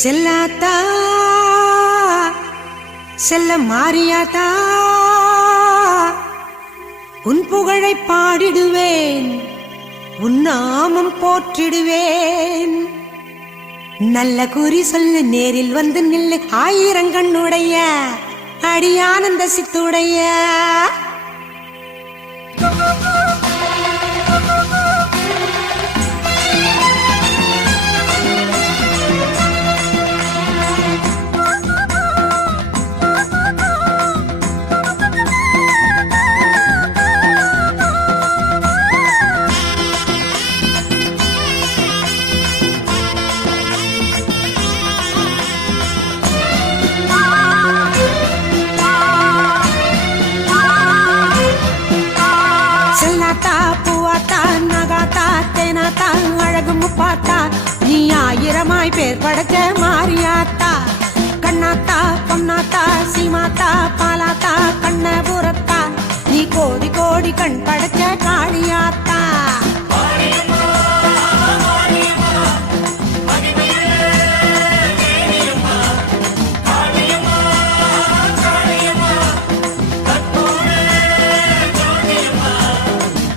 செல்லாத்தா செல்ல மாறியாத்தா உன் புகழை பாடிடுவேன், உன் நாமம் போற்றிடுவேன். நல்ல குறி சொல்லு, நேரில் வந்து நில்லு, ஆயிரங்கண்ணுடைய அடியானந்த சித்துடைய. அழகு முப்பாத்தா நீ ஆயிரமாய் பேர் படைச்ச மாரியாத்தா. கண்ணாத்தா பொன்னாத்தா சீமாத்தா பாலாத்தா கண்ணபுரத்தா நீ கோடி கோடி கண் படைச்ச காளியாத்தா.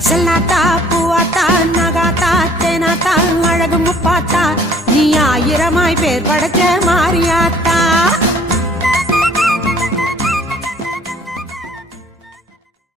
செல்லாத்தா பூவாத்தா நகாத்தா தேனாத்தா அழகு முப்பாத்தா நீ ஆயிரமாய் பேர் படைச்ச மாரியாத்தா.